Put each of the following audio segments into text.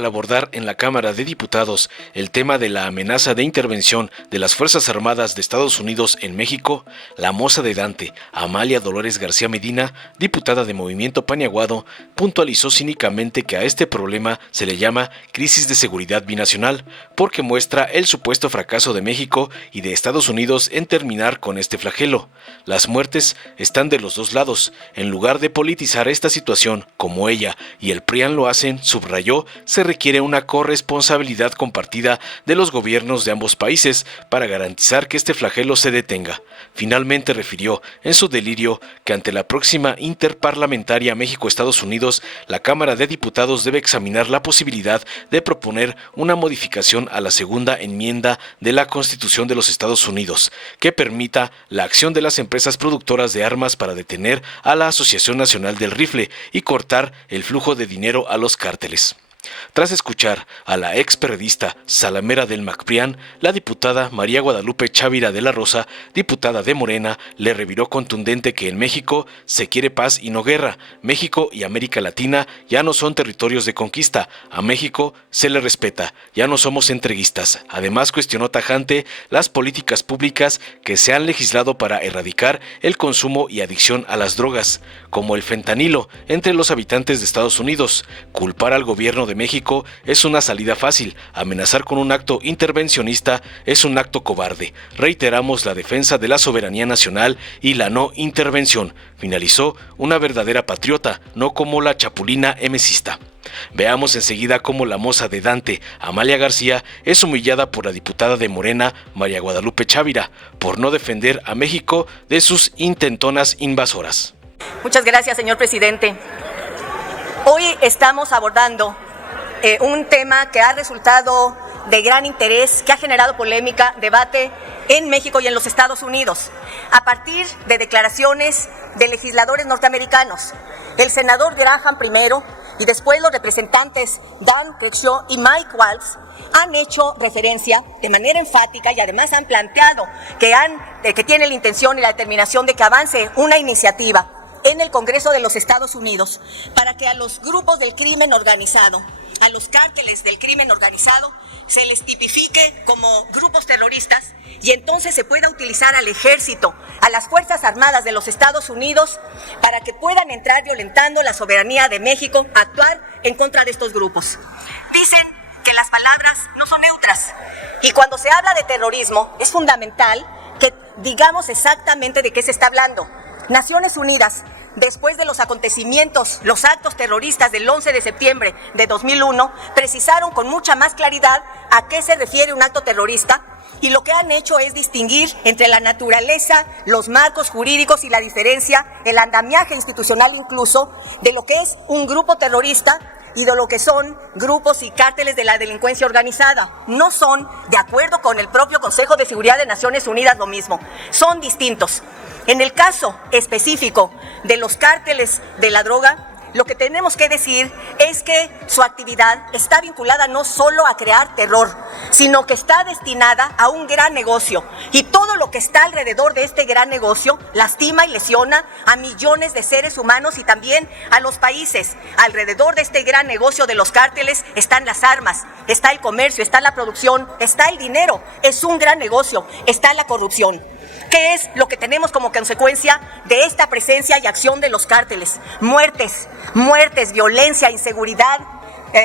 al abordar en la Cámara de Diputados el tema de la amenaza de intervención de las Fuerzas Armadas de Estados Unidos en México, la moza de Dante, Amalia Dolores García Medina, diputada de Movimiento Paniaguado, puntualizó cínicamente que a este problema se le llama crisis de seguridad binacional, porque muestra el supuesto fracaso de México y de Estados Unidos en terminar con este flagelo. Las muertes están de los dos lados. En lugar de politizar esta situación, como ella y el PRIAN lo hacen, subrayó, se requiere una corresponsabilidad compartida de los gobiernos de ambos países para garantizar que este flagelo se detenga. Finalmente refirió, en su delirio, que ante la próxima interparlamentaria México-Estados Unidos, la Cámara de Diputados debe examinar la posibilidad de proponer una modificación a la segunda enmienda de la Constitución de los Estados Unidos, que permita la acción de las empresas productoras de armas para detener a la Asociación Nacional del Rifle y cortar el flujo de dinero a los cárteles. Tras escuchar a la ex periodista salamera del MacPrián, la diputada María Guadalupe Chávira de la Rosa, diputada de Morena, le reviró contundente que en México se quiere paz y no guerra. México y América Latina ya no son territorios de conquista. A México se le respeta, ya no somos entreguistas. Además, cuestionó tajante las políticas públicas que se han legislado para erradicar el consumo y adicción a las drogas, como el fentanilo, entre los habitantes de Estados Unidos. Culpar al gobierno de México es una salida fácil. Amenazar con un acto intervencionista es un acto cobarde. Reiteramos la defensa de la soberanía nacional y la no intervención. Finalizó una verdadera patriota, no como la chapulina emesista. Veamos enseguida cómo la moza de Dante, Amalia García, es humillada por la diputada de Morena, María Guadalupe Chávira, por no defender a México de sus intentonas invasoras. Muchas gracias, señor presidente. Hoy estamos abordando un tema que ha resultado de gran interés, que ha generado polémica, debate en México y en los Estados Unidos, a partir de declaraciones de legisladores norteamericanos. El senador Graham primero y después los representantes Dan Crenshaw y Mike Waltz han hecho referencia de manera enfática y además han planteado que tienen la intención y la determinación de que avance una iniciativa en el Congreso de los Estados Unidos para que a los grupos del crimen organizado, a los cárteles del crimen organizado, se les tipifique como grupos terroristas y entonces se pueda utilizar al ejército, a las Fuerzas Armadas de los Estados Unidos para que puedan entrar violentando la soberanía de México, actuar en contra de estos grupos. Dicen que las palabras no son neutras y cuando se habla de terrorismo es fundamental que digamos exactamente de qué se está hablando. Naciones Unidas, después de los acontecimientos, los actos terroristas del 11 de septiembre de 2001, precisaron con mucha más claridad a qué se refiere un acto terrorista y lo que han hecho es distinguir entre la naturaleza, los marcos jurídicos y la diferencia, el andamiaje institucional incluso, de lo que es un grupo terrorista y de lo que son grupos y cárteles de la delincuencia organizada. No son, de acuerdo con el propio Consejo de Seguridad de Naciones Unidas, lo mismo. Son distintos. En el caso específico de los cárteles de la droga, lo que tenemos que decir es que su actividad está vinculada no solo a crear terror, sino que está destinada a un gran negocio. Y todo lo que está alrededor de este gran negocio lastima y lesiona a millones de seres humanos y también a los países. Alrededor de este gran negocio de los cárteles están las armas, está el comercio, está la producción, está el dinero. Es un gran negocio, está la corrupción. ¿Qué es lo que tenemos como consecuencia de esta presencia y acción de los cárteles? Muertes, violencia, inseguridad.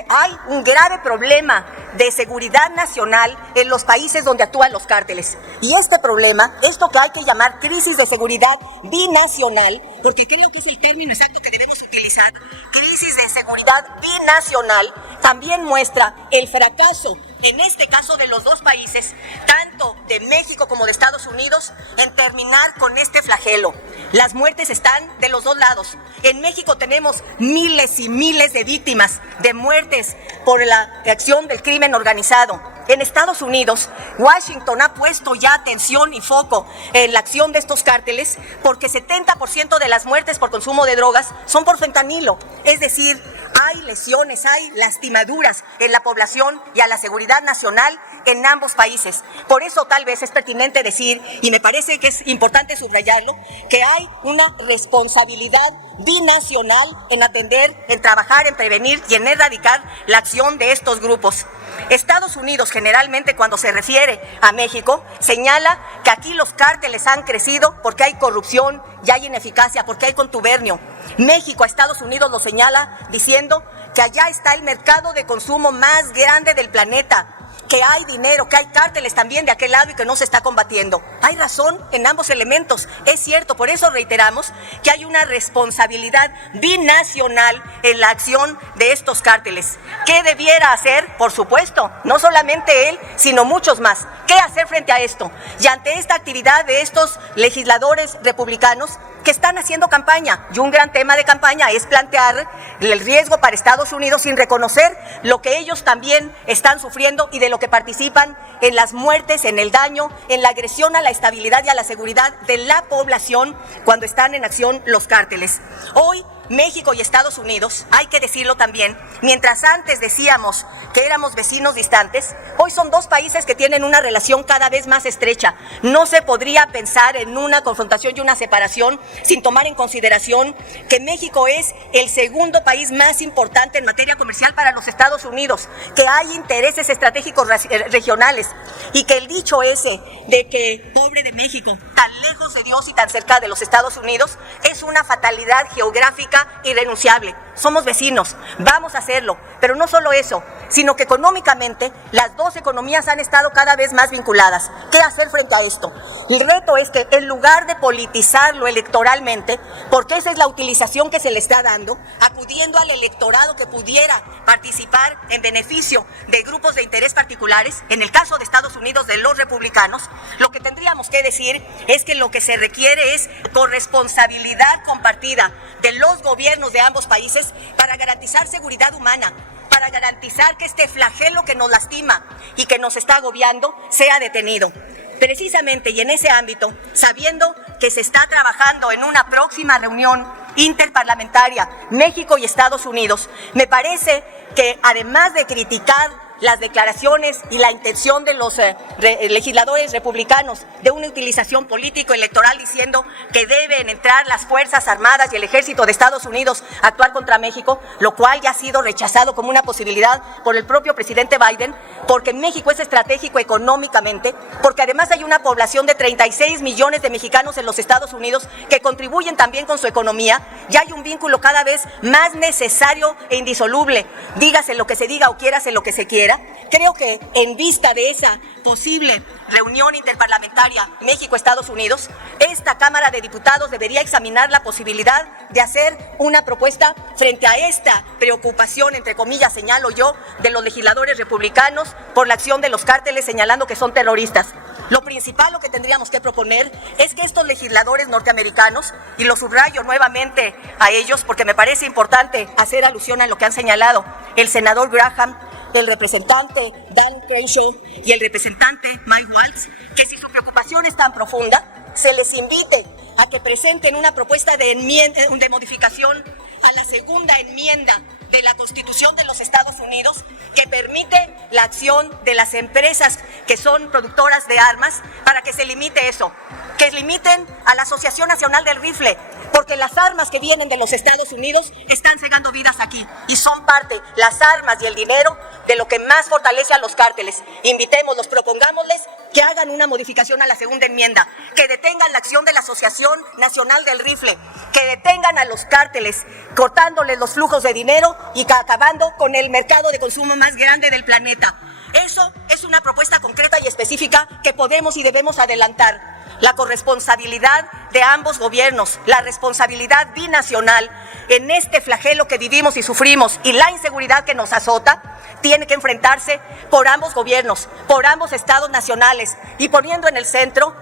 Hay un grave problema de seguridad nacional en los países donde actúan los cárteles. Y este problema, esto que hay que llamar crisis de seguridad binacional, porque creo que es el término exacto que debemos utilizar, crisis de seguridad binacional, también muestra el fracaso, en este caso de los dos países, tanto de México como de Estados Unidos, en terminar con este flagelo. Las muertes están de los dos lados. En México tenemos miles y miles de víctimas de muertes por la acción del crimen organizado. En Estados Unidos, Washington ha puesto ya atención y foco en la acción de estos cárteles porque 70% de las muertes por consumo de drogas son por fentanilo. Es decir, hay hay lesiones, hay lastimaduras en la población y a la seguridad nacional en ambos países. Por eso tal vez es pertinente decir, y me parece que es importante subrayarlo, que hay una responsabilidad binacional en atender, en trabajar, en prevenir y en erradicar la acción de estos grupos. Estados Unidos generalmente cuando se refiere a México señala que aquí los cárteles han crecido porque hay corrupción y hay ineficacia, porque hay contubernio. México a Estados Unidos lo señala diciendo que allá está el mercado de consumo más grande del planeta, que hay dinero, que hay cárteles también de aquel lado y que no se está combatiendo. Hay razón en ambos elementos, es cierto, por eso reiteramos que hay una responsabilidad binacional en la acción de estos cárteles. ¿Qué debiera hacer? Por supuesto, no solamente él, sino muchos más. ¿Qué hacer frente a esto? Y ante esta actividad de estos legisladores republicanos que están haciendo campaña, y un gran tema de campaña es plantear el riesgo para Estados Unidos sin reconocer lo que ellos también están sufriendo y de lo que participan en las muertes, en el daño, en la agresión a la estabilidad y a la seguridad de la población cuando están en acción los cárteles. Hoy México y Estados Unidos, hay que decirlo también, mientras antes decíamos que éramos vecinos distantes, hoy son dos países que tienen una relación cada vez más estrecha. No se podría pensar en una confrontación y una separación sin tomar en consideración que México es el segundo país más importante en materia comercial para los Estados Unidos, que hay intereses estratégicos regionales y que el dicho ese de que pobre de México, tan lejos de Dios y tan cerca de los Estados Unidos, es una fatalidad geográfica irrenunciable. Somos vecinos, vamos a hacerlo, pero no solo eso, sino que económicamente las dos economías han estado cada vez más vinculadas. ¿Qué hacer frente a esto? El reto es que en lugar de politizarlo electoralmente, porque esa es la utilización que se le está dando, acudiendo al electorado que pudiera participar en beneficio de grupos de interés particulares, en el caso de Estados Unidos de los republicanos, lo que tendríamos que decir es que lo que se requiere es corresponsabilidad compartida de los gobiernos de ambos países para garantizar seguridad humana, para garantizar que este flagelo que nos lastima y que nos está agobiando sea detenido. Precisamente y en ese ámbito, sabiendo que se está trabajando en una próxima reunión interparlamentaria México y Estados Unidos, me parece que además de criticar las declaraciones y la intención de los legisladores republicanos de una utilización político-electoral diciendo que deben entrar las Fuerzas Armadas y el Ejército de Estados Unidos a actuar contra México, lo cual ya ha sido rechazado como una posibilidad por el propio presidente Biden, porque México es estratégico económicamente, porque además hay una población de 36 millones de mexicanos en los Estados Unidos que contribuyen también con su economía, y hay un vínculo cada vez más necesario e indisoluble, dígase lo que se diga o quiérase lo que se quiera. Creo que en vista de esa posible reunión interparlamentaria México-Estados Unidos, esta Cámara de Diputados debería examinar la posibilidad de hacer una propuesta frente a esta preocupación, entre comillas, señalo yo, de los legisladores republicanos por la acción de los cárteles señalando que son terroristas. Lo principal, lo que tendríamos que proponer es que estos legisladores norteamericanos, y lo subrayo nuevamente a ellos porque me parece importante hacer alusión a lo que han señalado el senador Graham, el representante Dan Crenshaw y el representante Mike Waltz, que si su preocupación es tan profunda, se les invite a que presenten una propuesta de modificación a la segunda enmienda de la Constitución de los Estados Unidos que permite la acción de las empresas que son productoras de armas para que se limite eso, que limiten a la Asociación Nacional del Rifle, porque las armas que vienen de los Estados Unidos están cegando vidas aquí y son parte, las armas y el dinero, de lo que más fortalece a los cárteles. Invitémoslos, propongámosles que hagan una modificación a la segunda enmienda, que detengan la acción de la Asociación Nacional del Rifle, que detengan a los cárteles, cortándoles los flujos de dinero y acabando con el mercado de consumo más grande del planeta. Eso es una propuesta concreta y específica que podemos y debemos adelantar. La corresponsabilidad de ambos gobiernos, la responsabilidad binacional en este flagelo que vivimos y sufrimos y la inseguridad que nos azota, tiene que enfrentarse por ambos gobiernos, por ambos estados nacionales y poniendo en el centro,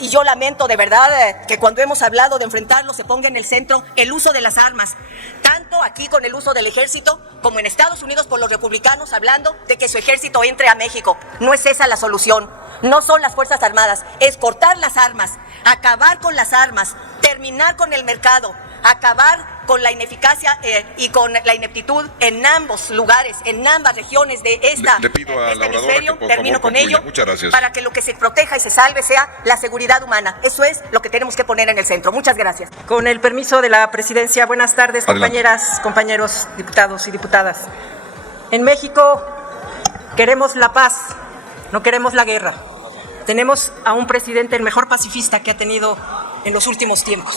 y yo lamento de verdad que cuando hemos hablado de enfrentarlo se ponga en el centro el uso de las armas, tanto aquí con el uso del ejército como en Estados Unidos por los republicanos hablando de que su ejército entre a México. No es esa la solución, no son las Fuerzas Armadas, es cortar las armas, acabar con las armas, terminar con el mercado, acabar con la ineficacia y con la ineptitud en ambos lugares, en ambas regiones de Le pido a la oradora que por termino favor con concluya. ello, Muchas gracias. para que lo que se proteja y se salve sea la seguridad humana. Eso es lo que tenemos que poner en el centro. Muchas gracias. Con el permiso de la presidencia, buenas tardes, Adelante. compañeras, compañeros, diputados y diputadas. En México queremos la paz, no queremos la guerra. Tenemos a un presidente el mejor pacifista que ha tenido en los últimos tiempos.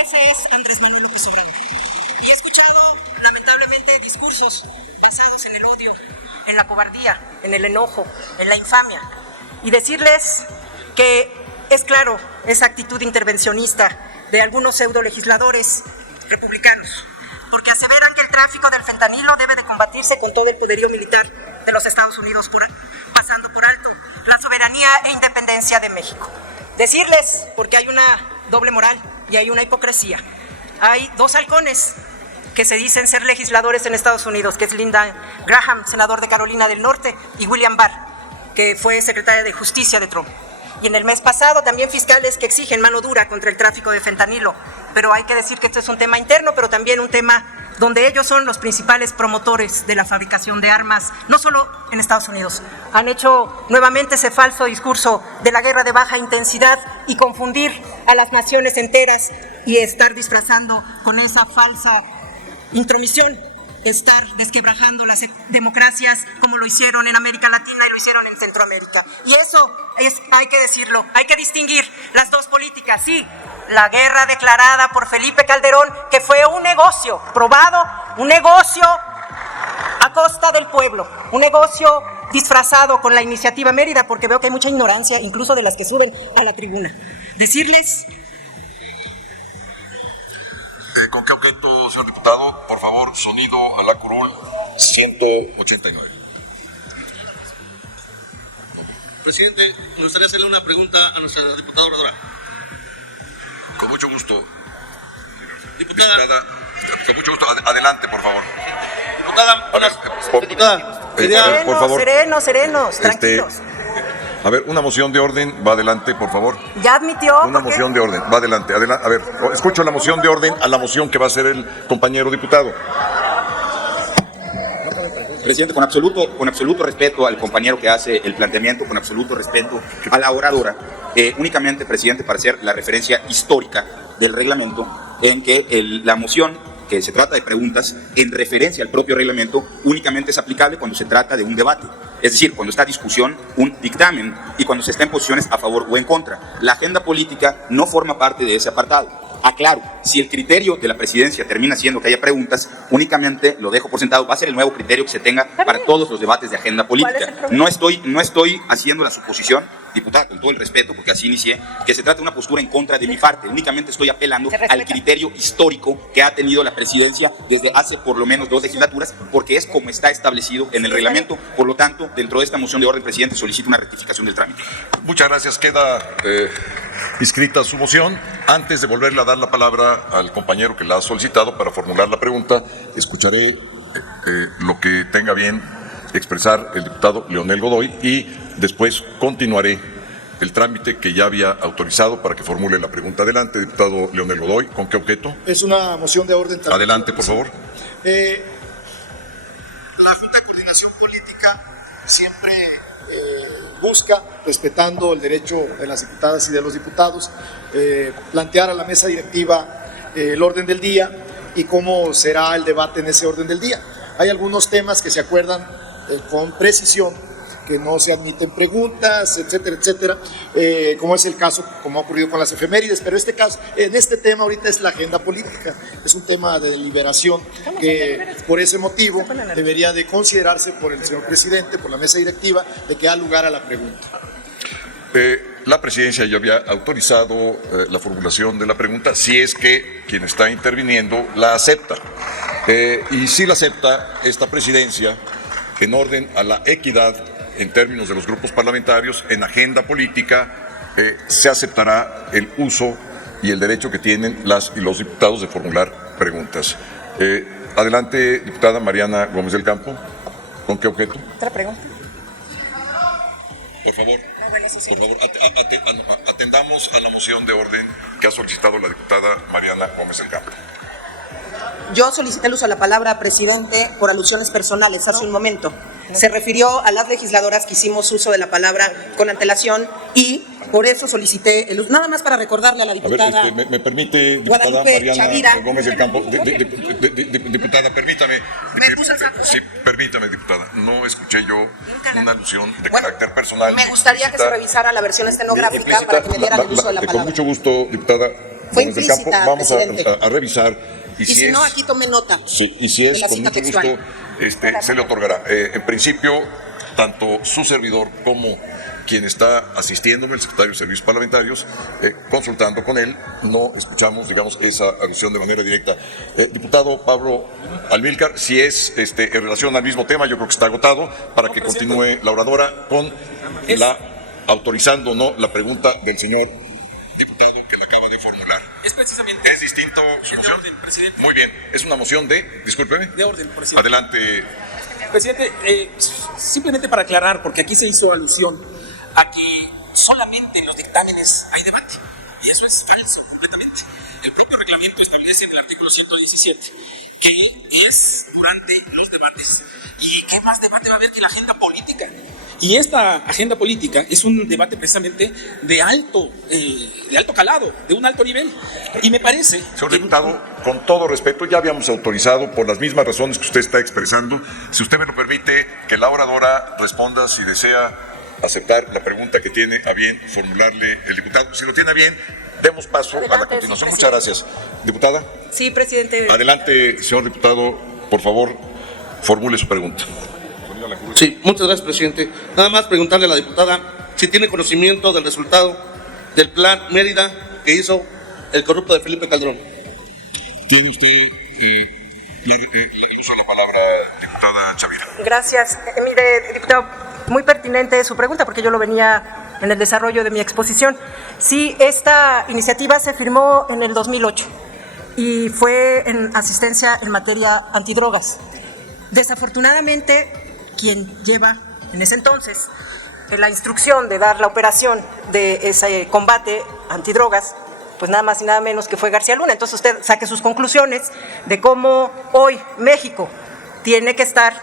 Ese es Andrés Manuel López Obrador. Y he escuchado, lamentablemente, discursos basados en el odio, en la cobardía, en el enojo, en la infamia. Y decirles que es claro esa actitud intervencionista de algunos pseudo legisladores republicanos, porque aseveran que el tráfico del fentanilo debe de combatirse con todo el poderío militar de los Estados Unidos, pasando por alto la soberanía e independencia de México. Decirles, porque hay una doble moral y hay una hipocresía. Hay dos halcones que se dicen ser legisladores en Estados Unidos, que es Linda Graham, senador de Carolina del Norte, y William Barr, que fue secretaria de Justicia de Trump. Y en el mes pasado también fiscales que exigen mano dura contra el tráfico de fentanilo. Pero hay que decir que esto es un tema interno, pero también un tema donde ellos son los principales promotores de la fabricación de armas, no solo en Estados Unidos. Han hecho nuevamente ese falso discurso de la guerra de baja intensidad y confundir a las naciones enteras y estar disfrazando con esa falsa intromisión, estar desquebrajando las democracias como lo hicieron en América Latina y lo hicieron en Centroamérica. Y eso hay que decirlo, hay que distinguir las dos políticas. Sí, la guerra declarada por Felipe Calderón, que fue un negocio probado, un negocio a costa del pueblo, un negocio disfrazado con la iniciativa Mérida, porque veo que hay mucha ignorancia, incluso de las que suben a la tribuna. Decirles... ¿Con qué objeto, señor diputado? Por favor, sonido a la curul 189. Presidente, me gustaría hacerle una pregunta a nuestra diputada oradora. Con mucho gusto. Diputada, Con mucho gusto. Adelante, por favor. diputada, diputada, quería... por favor. Serenos, tranquilos. A ver, una moción de orden, va adelante, por favor. Ya admitió... Una moción de orden, va adelante. A ver, escucho la moción de orden a la moción que va a hacer el compañero diputado. Presidente, con absoluto respeto al compañero que hace el planteamiento, con absoluto respeto a la oradora, únicamente, presidente, para hacer la referencia histórica del reglamento, en que la moción que se trata de preguntas en referencia al propio reglamento únicamente es aplicable cuando se trata de un debate. Es decir, cuando está en discusión un dictamen y cuando se está en posiciones a favor o en contra. La agenda política no forma parte de ese apartado. Aclaro, si el criterio de la presidencia termina siendo que haya preguntas, únicamente lo dejo por sentado, va a ser el nuevo criterio que se tenga para todos los debates de agenda política. No estoy haciendo la suposición, diputada, con todo el respeto, porque así inicié, que se trata de una postura en contra de mi parte. Únicamente estoy apelando al criterio histórico que ha tenido la presidencia desde hace por lo menos 2 legislaturas, porque es como está establecido en el reglamento. Por lo tanto, dentro de esta moción de orden, presidente, solicito una rectificación del trámite. Muchas gracias. Queda inscrita su moción. Antes de volverle a dar la palabra al compañero que la ha solicitado para formular la pregunta, escucharé lo que tenga bien expresar el diputado Leonel Godoy y después continuaré el trámite que ya había autorizado para que formule la pregunta. Adelante, diputado Leonel Godoy. ¿Con qué objeto? Es una moción de orden. Adelante, por favor. La Junta de Coordinación Política siempre busca, respetando el derecho de las diputadas y de los diputados, plantear a la mesa directiva el orden del día y cómo será el debate en ese orden del día. Hay algunos temas que se acuerdan con precisión, que no se admiten preguntas, etcétera, etcétera, como es el caso, como ha ocurrido con las efemérides, pero en este tema ahorita es la agenda política, es un tema de deliberación que por ese motivo debería de considerarse por el señor presidente, por la mesa directiva, de que da lugar a la pregunta. La presidencia ya había autorizado la formulación de la pregunta, si es que quien está interviniendo la acepta. Y si la acepta esta presidencia, en orden a la equidad en términos de los grupos parlamentarios, en agenda política, se aceptará el uso y el derecho que tienen las y los diputados de formular preguntas. Adelante, diputada Mariana Gómez del Campo. ¿Con qué objeto? Otra pregunta. Por favor, atendamos a la moción de orden que ha solicitado la diputada Mariana Gómez del Campo. yo solicité el uso de la palabra presidente por alusiones personales hace un momento. Se refirió a las legisladoras que hicimos uso de la palabra con antelación y por eso solicité el uso. Nada más para recordarle a la diputada. A ver, me permite, diputada Guadalupe Mariana Chavira. Gómez del Campo. Diputada, permítame. Me puso el saco. Sí, permítame, diputada. No escuché yo una alusión de carácter personal. Me gustaría que se revisara la versión estenográfica para que me dieran el uso de la palabra. Con mucho gusto, diputada Fue Gómez del Campo. implícita, Vamos presidente. a revisar. Y si no, aquí tomé nota. Sí, y si es, de la con cita mucho textual. gusto, se le otorgará. En principio, tanto su servidor como quien está asistiéndome, el secretario de Servicios Parlamentarios, consultando con él, no escuchamos, digamos, esa alusión de manera directa. Diputado Pablo Almílcar, si es en relación al mismo tema, yo creo que está agotado, para que continúe la oradora con autorizando o no la pregunta del señor diputado que le acaba de formular. Es precisamente. ¿Es distinto su moción? De orden, presidente. Muy bien. Es una moción discúlpeme. De orden, presidente. Adelante. Presidente, simplemente para aclarar, porque aquí se hizo alusión a que solamente en los dictámenes hay debate. Y eso es falso completamente. El propio reglamento establece en el artículo 117 que es durante los debates. ¿Y qué más debate va a haber que la agenda política? Y esta agenda política es un debate precisamente de alto calado, de un alto nivel. Y me parece... Señor diputado, con todo respeto, ya habíamos autorizado por las mismas razones que usted está expresando. Si usted me lo permite, que la oradora responda si desea aceptar la pregunta que tiene a bien formularle el diputado. Si lo tiene a bien, demos paso a la continuación. Sí, muchas gracias. Diputada. Sí, presidente. Adelante, señor diputado, por favor, formule su pregunta. Sí, muchas gracias, presidente. Nada más preguntarle a la diputada si tiene conocimiento del resultado del plan Mérida que hizo el corrupto de Felipe Calderón. Tiene usted el uso de la palabra, diputada Chavira. Gracias. Mire, diputado, muy pertinente su pregunta porque yo lo venía en el desarrollo de mi exposición. Sí, esta iniciativa se firmó en el 2008 y fue en asistencia en materia antidrogas. Desafortunadamente, quien lleva en ese entonces la instrucción de dar la operación de ese combate antidrogas, pues nada más y nada menos que fue García Luna. Entonces usted saque sus conclusiones de cómo hoy México tiene que estar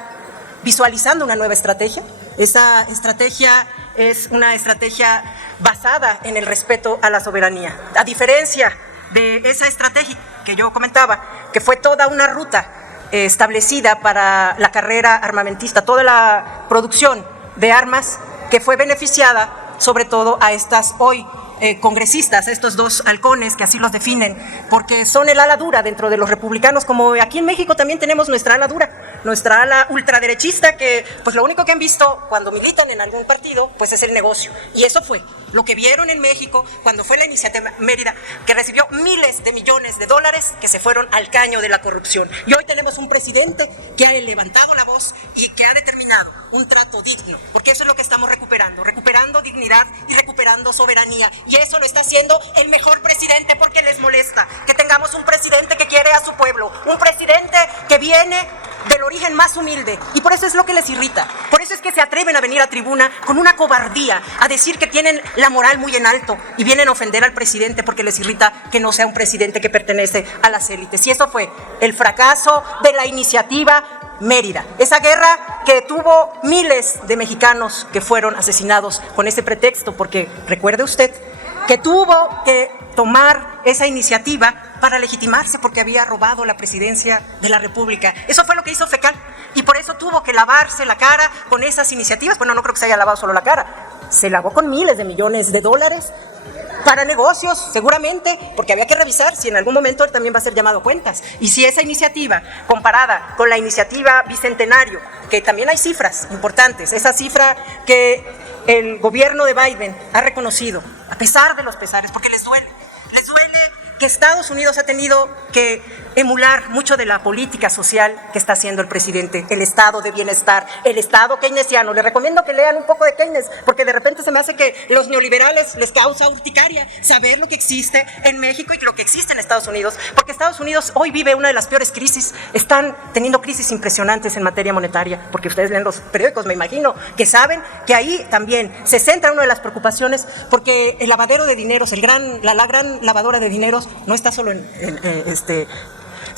visualizando una nueva estrategia. Esa estrategia es una estrategia basada en el respeto a la soberanía. A diferencia de esa estrategia que yo comentaba, que fue toda una ruta establecida para la carrera armamentista, toda la producción de armas que fue beneficiada sobre todo a estas hoy congresistas, estos dos halcones que así los definen, porque son el ala dura dentro de los republicanos, como aquí en México también tenemos nuestra ala dura, nuestra ala ultraderechista, que pues lo único que han visto cuando militan en algún partido pues es el negocio, y eso fue lo que vieron en México cuando fue la iniciativa Mérida, que recibió miles de millones de dólares que se fueron al caño de la corrupción. Y hoy tenemos un presidente que ha levantado la voz y que ha determinado un trato digno, porque eso es lo que estamos recuperando dignidad y recuperando soberanía, y eso lo está haciendo el mejor presidente, porque les molesta que tengamos un presidente que quiere a su pueblo, un presidente que viene del origen más humilde, y por eso es lo que les irrita, por eso es que se atreven a venir a tribuna con una cobardía, a decir que tienen la moral muy en alto, y vienen a ofender al presidente porque les irrita que no sea un presidente que pertenece a las élites, y eso fue el fracaso de la iniciativa Mérida, esa guerra que tuvo miles de mexicanos que fueron asesinados con ese pretexto, porque recuerde usted que tuvo que tomar esa iniciativa para legitimarse porque había robado la presidencia de la República. Eso fue lo que hizo FECAL, y por eso tuvo que lavarse la cara con esas iniciativas. Bueno, no creo que se haya lavado solo la cara, se lavó con miles de millones de dólares para negocios, seguramente, porque había que revisar si en algún momento él también va a ser llamado a cuentas. Y si esa iniciativa, comparada con la iniciativa Bicentenario, que también hay cifras importantes, esa cifra que el gobierno de Biden ha reconocido, a pesar de los pesares, porque les duele que Estados Unidos ha tenido que emular mucho de la política social que está haciendo el presidente, el estado de bienestar, el estado keynesiano. Les recomiendo que lean un poco de Keynes, porque de repente se me hace que los neoliberales les causa urticaria saber lo que existe en México y lo que existe en Estados Unidos, porque Estados Unidos hoy vive una de las peores crisis, están teniendo crisis impresionantes en materia monetaria, porque ustedes leen los periódicos, me imagino, que saben que ahí también se centra una de las preocupaciones, porque el lavadero de dineros, la gran lavadora de dineros, no está solo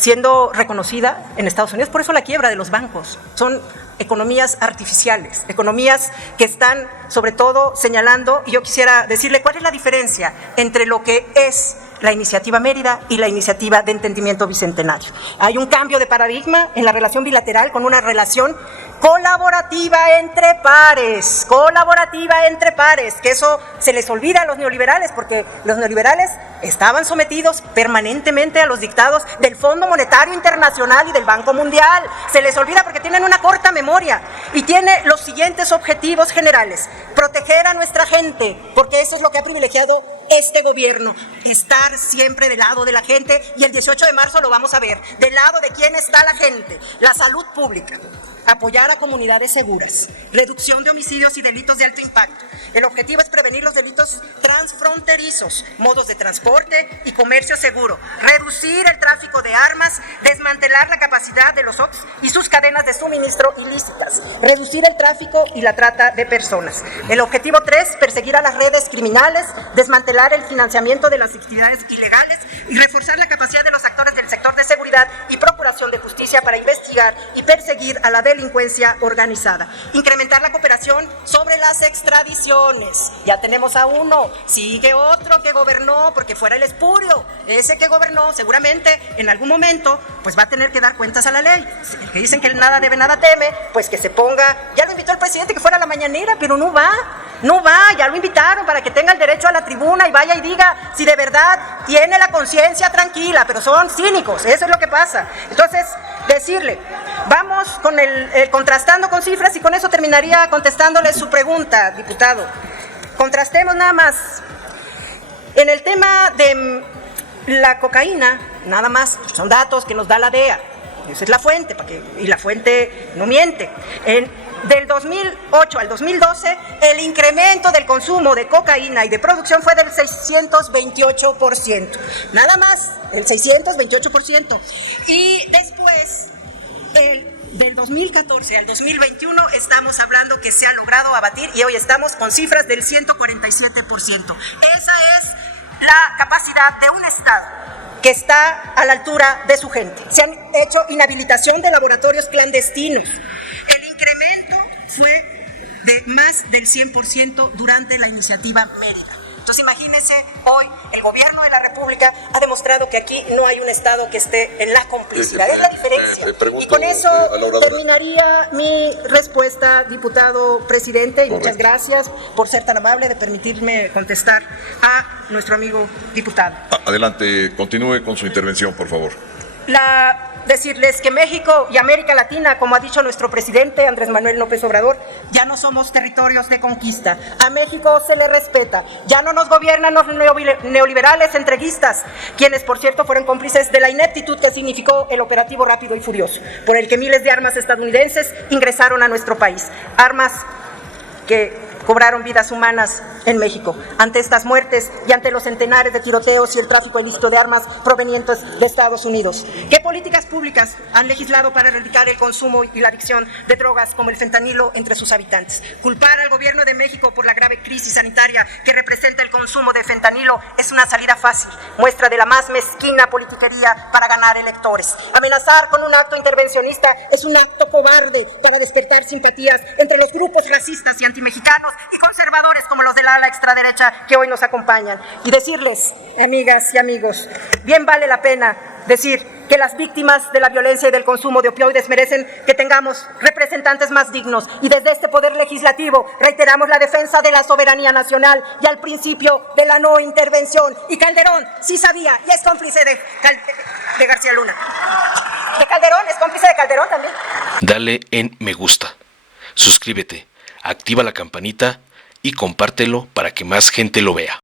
siendo reconocida en Estados Unidos. Por eso la quiebra de los bancos. Son economías artificiales, economías que están sobre todo señalando, y yo quisiera decirle cuál es la diferencia entre lo que es la iniciativa Mérida y la iniciativa de entendimiento bicentenario. Hay un cambio de paradigma en la relación bilateral con una relación colaborativa entre pares, que eso se les olvida a los neoliberales, porque los neoliberales estaban sometidos permanentemente a los dictados del Fondo Monetario Internacional y del Banco Mundial. Se les olvida porque tienen una corta memoria y tiene los siguientes objetivos generales: proteger a nuestra gente, porque eso es lo que ha privilegiado este gobierno, estar siempre del lado de la gente, y el 18 de marzo lo vamos a ver, del lado de quién está la gente, la salud pública, apoyar a comunidades seguras, reducción de homicidios y delitos de alto impacto. El objetivo es prevenir los delitos transfronterizos, modos de transporte y comercio seguro, reducir el tráfico de armas, desmantelar la capacidad de los OXX y sus cadenas de suministro ilícitas, reducir el tráfico y la trata de personas. El objetivo 3, perseguir a las redes criminales, desmantelar el financiamiento de las actividades ilegales y reforzar la capacidad de los actores del sector de seguridad y procuración de justicia para investigar y perseguir a la delincuencia organizada. Incrementar la cooperación sobre las extradiciones. Ya tenemos a uno, sigue otro que gobernó porque fuera el espurio. Ese que gobernó seguramente en algún momento pues va a tener que dar cuentas a la ley. El que dicen que nada debe, nada teme, pues que se ponga. Ya lo invitó el presidente que fuera a la mañanera, pero no va, ya lo invitaron para que tenga el derecho a la tribuna y vaya y diga si de verdad tiene la conciencia tranquila, pero son cínicos, eso es lo que pasa. Entonces, decirle, vamos con el contrastando con cifras, y con eso terminaría contestándole su pregunta, diputado. Contrastemos nada más. En el tema de la cocaína, nada más, son datos que nos da la DEA. Esa es la fuente, y la fuente no miente. Del 2008 al 2012, el incremento del consumo de cocaína y de producción fue del 628%. Nada más, el 628%. Y después, del 2014 al 2021, estamos hablando que se ha logrado abatir, y hoy estamos con cifras del 147%. Esa es la capacidad de un Estado que está a la altura de su gente. Se han hecho inhabilitación de laboratorios clandestinos. El incremento fue de más del 100% durante la iniciativa Mérida. Entonces imagínense, hoy el gobierno de la República ha demostrado que aquí no hay un Estado que esté en la complicidad. Es la diferencia. Y con eso terminaría mi respuesta, diputado presidente, y muchas gracias por ser tan amable de permitirme contestar a nuestro amigo diputado. Adelante, continúe con su intervención, por favor. Decirles que México y América Latina, como ha dicho nuestro presidente Andrés Manuel López Obrador, ya no somos territorios de conquista. A México se le respeta. Ya no nos gobiernan los neoliberales entreguistas, quienes, por cierto, fueron cómplices de la ineptitud que significó el operativo Rápido y Furioso, por el que miles de armas estadounidenses ingresaron a nuestro país. Armas que cobraron vidas humanas en México. Ante estas muertes y ante los centenares de tiroteos y el tráfico ilícito de armas provenientes de Estados Unidos, ¿qué políticas públicas han legislado para erradicar el consumo y la adicción de drogas como el fentanilo entre sus habitantes? Culpar al gobierno de México por la grave crisis sanitaria que representa el consumo de fentanilo es una salida fácil, muestra de la más mezquina politiquería para ganar electores. Amenazar con un acto intervencionista es un acto cobarde para despertar simpatías entre los grupos racistas y antimexicanos y conservadores como los de la ala extraderecha que hoy nos acompañan. Y decirles, amigas y amigos, bien vale la pena decir que las víctimas de la violencia y del consumo de opioides merecen que tengamos representantes más dignos, y desde este poder legislativo reiteramos la defensa de la soberanía nacional y al principio de la no intervención. Y Calderón sí sabía y es cómplice de García Luna. ¿De Calderón? ¿Es cómplice de Calderón también? Dale en me gusta, suscríbete, activa la campanita y compártelo para que más gente lo vea.